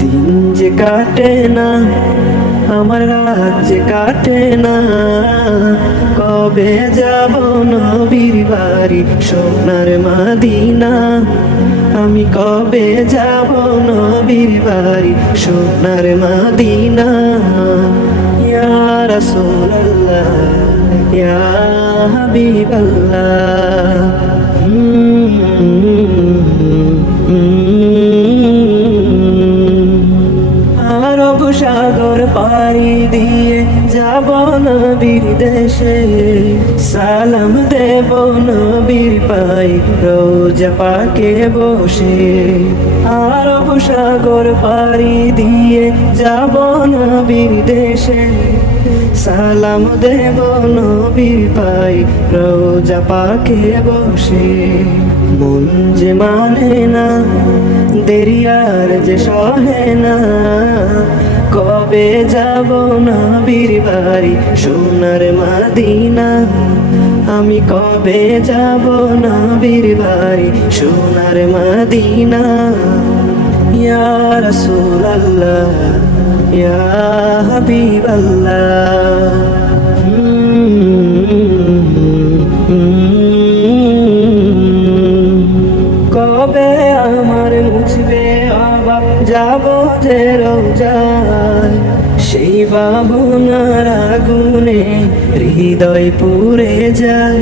দিন যে কাটে না, আমার রাত যে কাটে না, কবে যাব নবীর বাড়ি সোনার মদিনা। আমি কবে যাব নবীর বাড়ি সোনার মদিনা। ইয়া রাসূলুল্লাহ ইয়া হাবিবাল্লাহ। আরব সাগর পাড়ি দিয়ে যাব নবীর দেশে, সালাম দেব নবীর পাই রোজা পাকে বসে। আরব সাগর পাড়ি দিয়ে যাব নবীর দেশে, সালাম দেব নবীর পাই রোজা পাকে বসে। মন যে মানে না, দেরি আর যে সহে না, কবে যাব নবীর বাড়ি সোনার মদিনা। আমি কবে যাব নবীর বাড়ি সোনার মদিনা। ইয়া রাসূলুল্লাহ ইয়া হাবিবাল্লাহ। কবে আমার মুছবে অভাব, যাব যে রোজায়, সেই ভাবনার আগুনে হৃদয় পুড়ে যায়।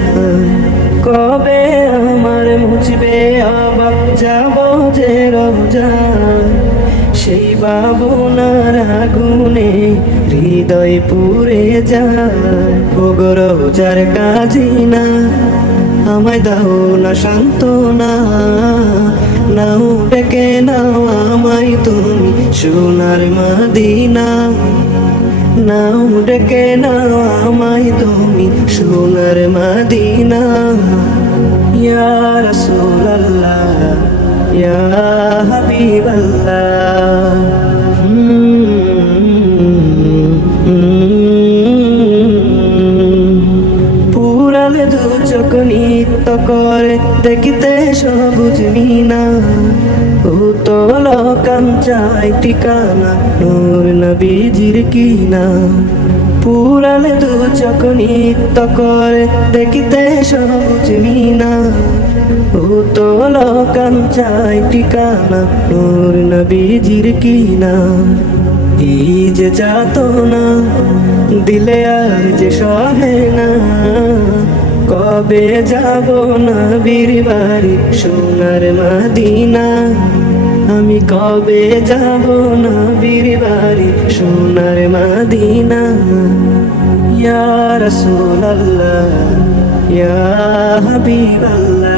কবে আমার মুছবে অভাব, যাব যে রোজায়, সেই ভাবনার আগুনে হৃদয় পুড়ে যায়। ওগো রোজার কাজিনা, আমায় দাও না সান্ত্বনা, নাও ডেকে নাও আমায় তুমি সোনার মদিনা। নাও ডেকে নাও আমায় তুমি সোনার মদিনা। ইয়া রাসূলুল্লাহ ইয়া হাবিবাল্লাহ। পুরালে দু চোখ নৃত্য করে দেখিতে সবুজ মিনা, উতল কাঞ্চায় ঠিকানা নূর নবীজির কিনা। পুরালে দু চোখ নৃত্য করে দেখিতে সবুজ মিনা, উতল কাঞ্চায় ঠিকানা নূর নবীজির কিনা। এই যে যাতনা দিলে আর যে সহে না, কবে যাব নবীর বাড়ি সোনার মদিনা। আমি কবে যাব নবীর বাড়ি সোনার মদিনা। ইয়া রাসূলুল্লাহ ইয়া হাবিবাল্লাহ।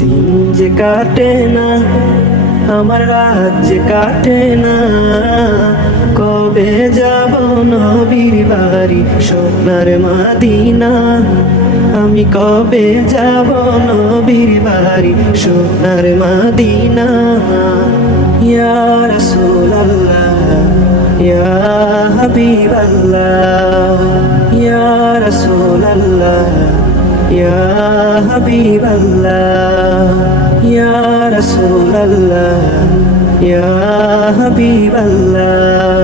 দিন যে কাটে না, আমার রাত যে কাটে না, কবে যাব নবীর বাড়ি সোনার মদিনা। আমি কবে যাব নবীর বাড়ি সোনার মদিনা। ইয়া রাসূলুল্লাহ ইয়া হাবিবাল্লাহ। ইয়া রাসূলুল্লাহ ইয়া হাবিবাল্লাহ। ইয়া রাসূলুল্লাহ ইয়া হাবিবাল্লাহ।